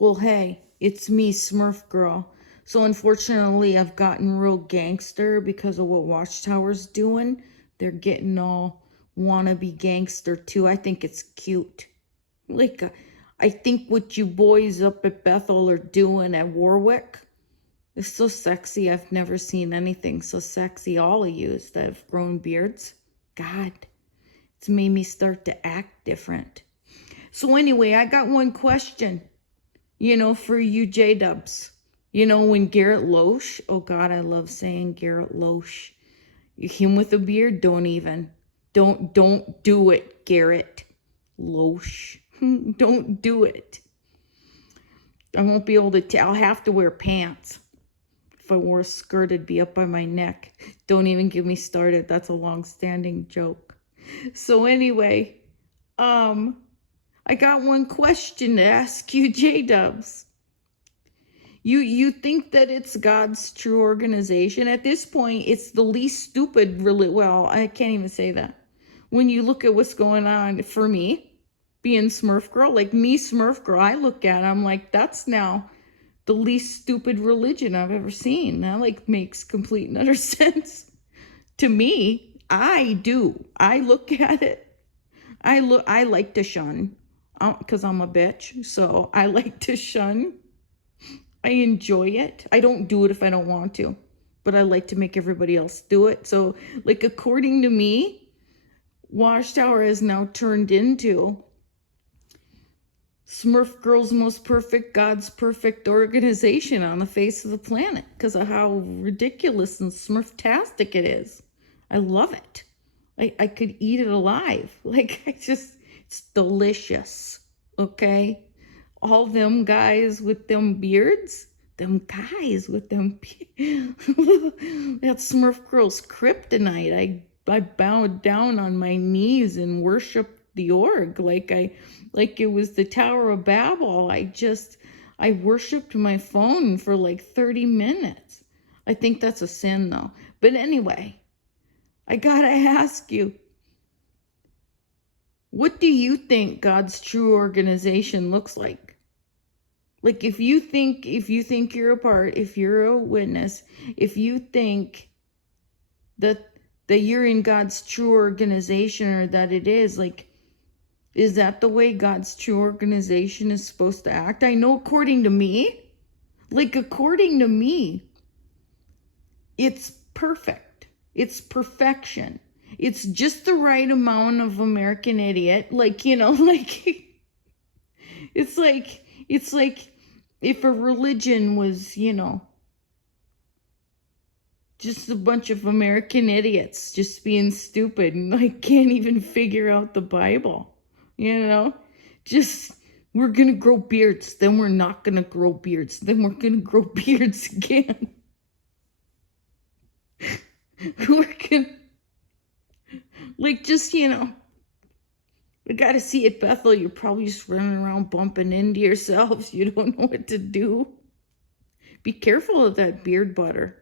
Well, hey, it's me, Smurf Girl. So unfortunately, I've gotten real gangster because of what Watchtower's doing. They're getting all wannabe gangster too. I think it's cute. Like, I think what you boys up at Bethel are doing at Warwick is so sexy. I've never seen anything so sexy. All of you that have grown beards. God, it's made me start to act different. So anyway, I got one question, for you Jdubs. When Garrett Loesch, oh God, I love saying Garrett Loesch. Him with a beard, don't do it, Garrett Loesch. Don't do it. I won't be able to, I'll have to wear pants. If I wore a skirt, it'd be up by my neck. Don't even get me started. That's a long-standing joke. So anyway, I got one question to ask you, Jdubs. You think that it's God's true organization? At this point, it's the least stupid, well, I can't even say that. When you look at what's going on for me, being Smurf Girl, like me, Smurf Girl, I look at it, I'm like, that's now the least stupid religion I've ever seen. That makes complete and utter sense to me. I do. I look at it. I like to shun, because I'm a bitch, so I like to shun. I enjoy it. I don't do it if I don't want to, but I like to make everybody else do it. So, according to me, Watchtower has now turned into Smurf Girl's most perfect, God's perfect organization on the face of the planet because of how ridiculous and Smurftastic it is. I love it. I could eat it alive. It's delicious. Okay? All them guys with them beards, that Smurf Girl's kryptonite. I bowed down on my knees and worshiped the org like it was the Tower of Babel. I worshiped my phone for 30 minutes. I think that's a sin though. But anyway, I gotta ask you, what do you think God's true organization looks like? If you think you're a part, if you're a witness, if you think that you're in God's true organization, or that it is that the way God's true organization is supposed to act? I know according to me, it's perfect. It's perfection. It's just the right amount of American idiot. It's like if a religion was, just a bunch of American idiots just being stupid and can't even figure out the Bible, just, we're gonna grow beards, then we're not gonna grow beards, then we're gonna grow beards again. We're gonna, I gotta see at Bethel, you're probably just running around bumping into yourselves. You don't know what to do. Be careful of that beard butter.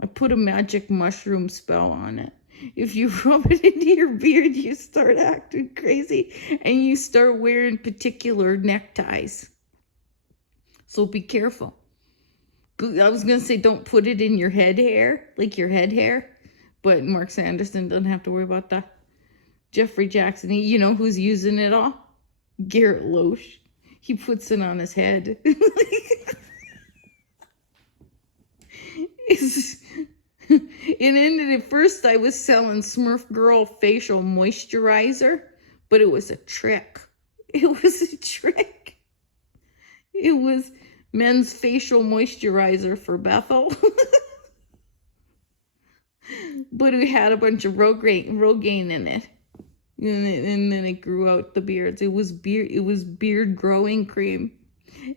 I put a magic mushroom spell on it. If you rub it into your beard, you start acting crazy and you start wearing particular neckties. So be careful. I was going to say don't put it in your head hair, your head hair, but Mark Sanderson doesn't have to worry about that. Jeffrey Jackson, you know who's using it all? Garrett Loesch. He puts it on his head. It ended at first I was selling Smurf Girl facial moisturizer, but it was a trick. It was a trick. It was men's facial moisturizer for Bethel. But it had a bunch of Rogaine in it. And then it grew out the beards. It was beard growing cream.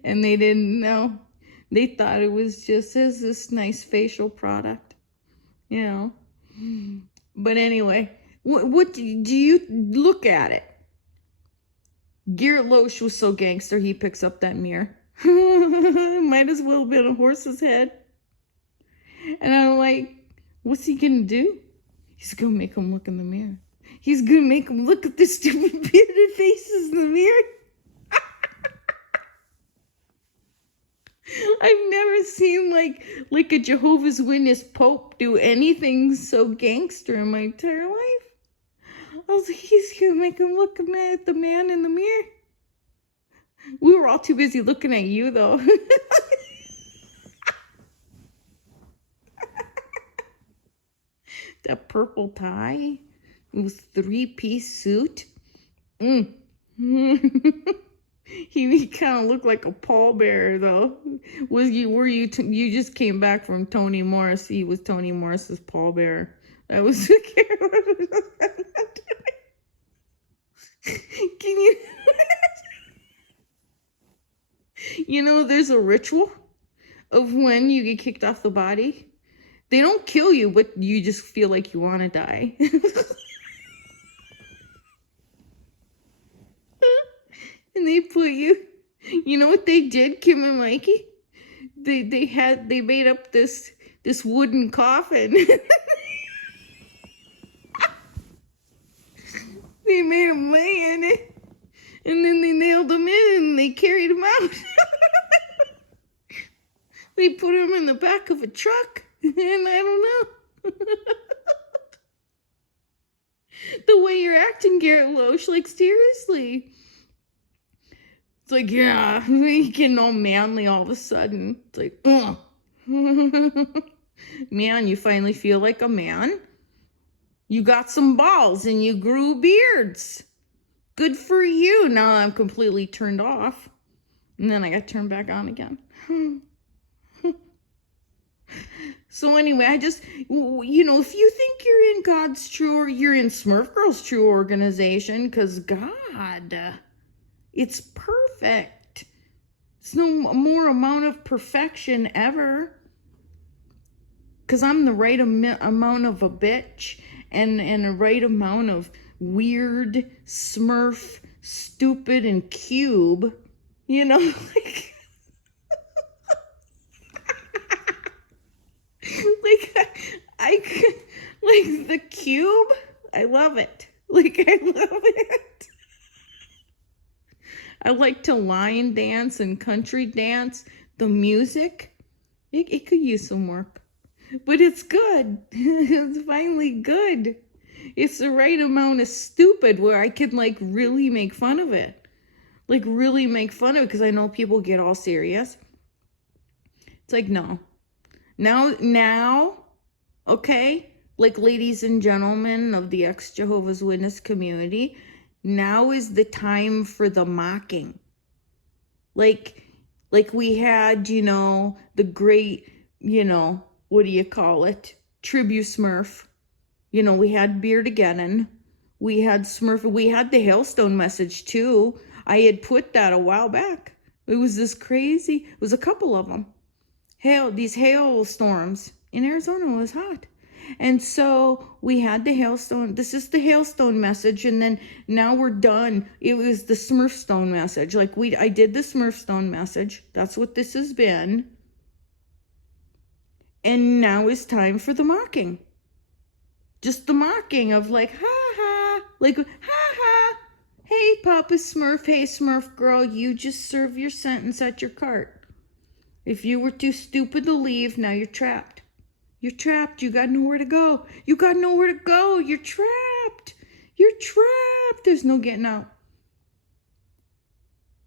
And they didn't know. They thought it was just as this nice facial product. But anyway, what do you look at it? Garrett Loesch was so gangster, he picks up that mirror. Might as well have been a horse's head. And I'm like, what's he gonna do? He's gonna make him look in the mirror. He's gonna make him look at the stupid bearded faces in the mirror. I've never seen like a Jehovah's Witness Pope do anything so gangster in my entire life. I was like, he's gonna make him look at the man in the mirror. We were all too busy looking at you, though. That purple tie. It was 3-piece suit. He kind of looked like a pallbearer, though. You just came back from Toni Morris? He was Toni Morris's pallbearer. That was Can you? You know, there's a ritual of when you get kicked off the body. They don't kill you, but you just feel like you want to die. And they put you. You know what they did, Kim and Mikey? They made up this wooden coffin. They made him lay in it, and then they nailed him in and they carried him out. They put him in the back of a truck, and I don't know. The way you're acting, Garrett Loesch, like seriously. It's like, yeah, you're getting all manly all of a sudden. It's like, ugh. Man, you finally feel like a man. You got some balls and you grew beards. Good for you. Now I'm completely turned off. And then I got turned back on again. So anyway, I just, you know, if you think you're in God's true, or you're in Smurf Girl's true organization, because God, it's perfect. It's no more amount of perfection ever. Because I'm the right amount of a bitch and a right amount of weird, Smurf, stupid, and cube. You know, like... like the cube, I love it. Like, I love it. I like to line dance and country dance. The music, it could use some work, but it's good. It's finally good. It's the right amount of stupid where I can like really make fun of it. Like really make fun of it, because I know people get all serious. It's like, no. Now, okay, like ladies and gentlemen of the ex-Jehovah's Witness community, now is the time for the mocking. Like we had, you know, the great, you know, what do you call it? Tribute Smurf. You know, we had Beardageddon. We had Smurf. We had the hailstone message too. I had put that a while back. It was this crazy. It was a couple of them. These hailstorms in Arizona was hot. And so we had the hailstone. This is the hailstone message. And then now we're done. It was the Smurfstone message. Like I did the Smurfstone message. That's what this has been. And now it's time for the mocking. Just the mocking of like, ha ha. Like, ha ha. Hey, Papa Smurf. Hey, Smurf girl. You just serve your sentence at your cart. If you were too stupid to leave, now you're trapped. You're trapped. You got nowhere to go. You got nowhere to go. You're trapped. You're trapped. There's no getting out.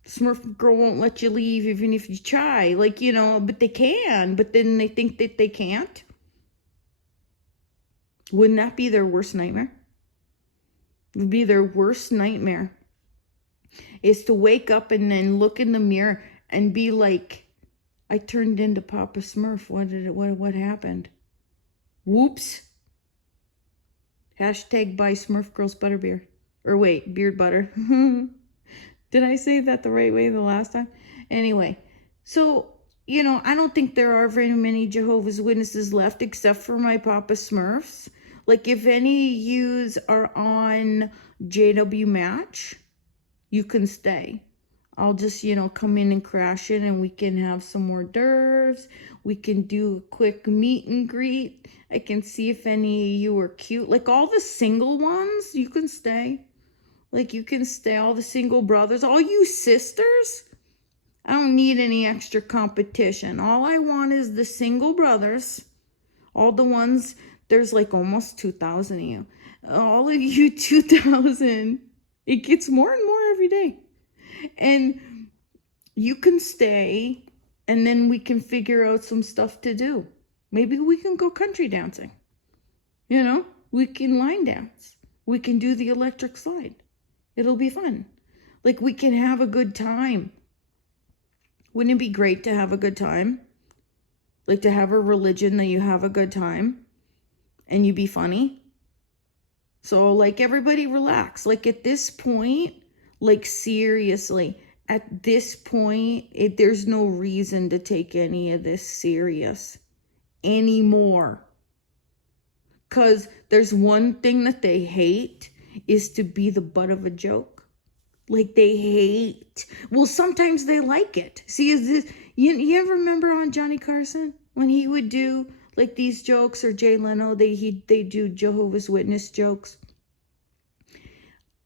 Smurf girl won't let you leave even if you try. Like, you know, but they can. But then they think that they can't. Wouldn't that be their worst nightmare? It would be their worst nightmare. Is to wake up and then look in the mirror and be like, I turned into Papa Smurf. What happened? Whoops. Hashtag buy Smurf Girls Butterbeer. Or wait, beard butter. Did I say that the right way the last time? Anyway, so, you know, I don't think there are very many Jehovah's Witnesses left except for my Papa Smurfs. Like, if any of yous are on JW Match, you can stay. I'll just, you know, come in and crash it, and we can have some hors d'oeuvres. We can do a quick meet and greet. I can see if any of you are cute. Like all the single ones, you can stay. Like you can stay, all the single brothers, all you sisters. I don't need any extra competition. All I want is the single brothers, all the ones, there's like almost 2,000 of you. All of you 2,000. It gets more and more every day. And you can stay, and then we can figure out some stuff to do. Maybe we can go country dancing. You know, we can line dance. We can do the electric slide. It'll be fun. Like, we can have a good time. Wouldn't it be great to have a good time? Like, to have a religion that you have a good time and you be funny. So, like, everybody relax. Like, at this point, like, seriously, at this point, there's no reason to take any of this serious anymore. Because there's one thing that they hate is to be the butt of a joke. Like, they hate. Well, sometimes they like it. See, is this, you ever remember on Johnny Carson when he would do like these jokes, or Jay Leno, they do Jehovah's Witness jokes?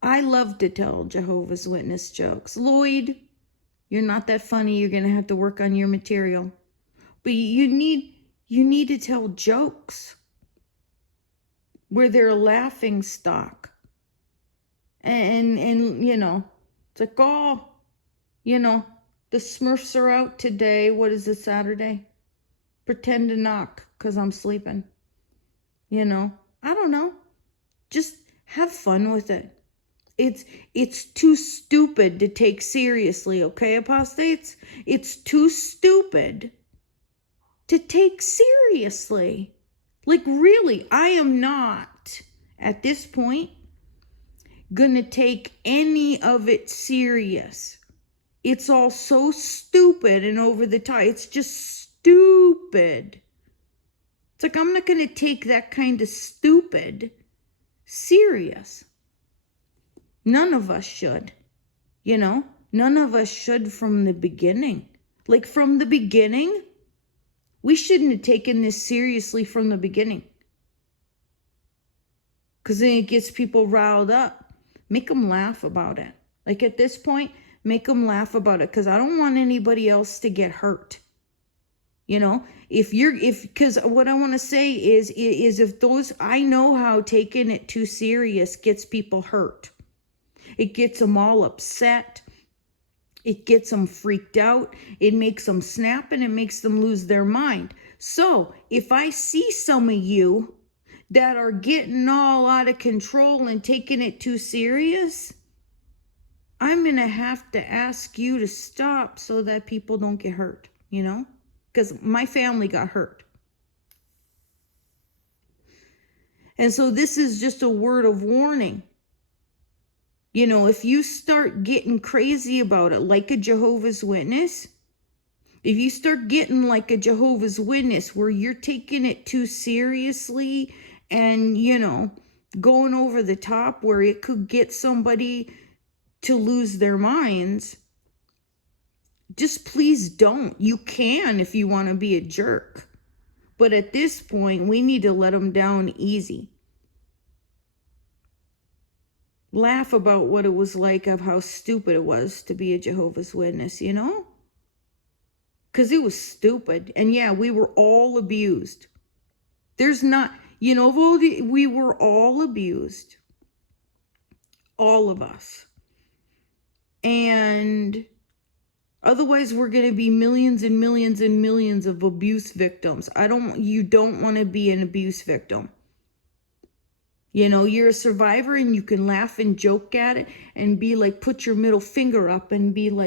I love to tell Jehovah's Witness jokes. Lloyd, you're not that funny. You're going to have to work on your material. But you need to tell jokes where they're a laughing stock. And you know, it's like, oh, you know, the Smurfs are out today. What is it, Saturday? Pretend to knock because I'm sleeping. You know, I don't know. Just have fun with it. It's too stupid to take seriously, okay, apostates? It's too stupid to take seriously. Like, really, I am not, at this point, gonna take any of it serious. It's all so stupid and over the top. It's just stupid. It's like, I'm not gonna take that kind of stupid serious. None of us should, you know? None of us should from the beginning. Like, from the beginning, we shouldn't have taken this seriously from the beginning. Because then it gets people riled up. Make them laugh about it. Like, at this point, make them laugh about it. Because I don't want anybody else to get hurt. You know? Because what I want to say is if those, I know how taking it too serious gets people hurt. It gets them all upset. It gets them freaked out. It makes them snap, and it makes them lose their mind. So if I see some of you that are getting all out of control and taking it too serious, I'm going to have to ask you to stop so that people don't get hurt, you know? Because my family got hurt. And so this is just a word of warning. You know, if you start getting crazy about it, like a Jehovah's Witness, if you start getting like a Jehovah's Witness where you're taking it too seriously and, you know, going over the top where it could get somebody to lose their minds, just please don't. You can if you want to be a jerk. But at this point, we need to let them down easy. Laugh about what it was like, of how stupid it was to be a Jehovah's Witness, you know? Because it was stupid. And yeah, we were all abused. There's not, you know, we were all abused. All of us. And otherwise, we're going to be millions and millions and millions of abuse victims. You don't want to be an abuse victim. You know, you're a survivor and you can laugh and joke at it and be like, put your middle finger up and be like,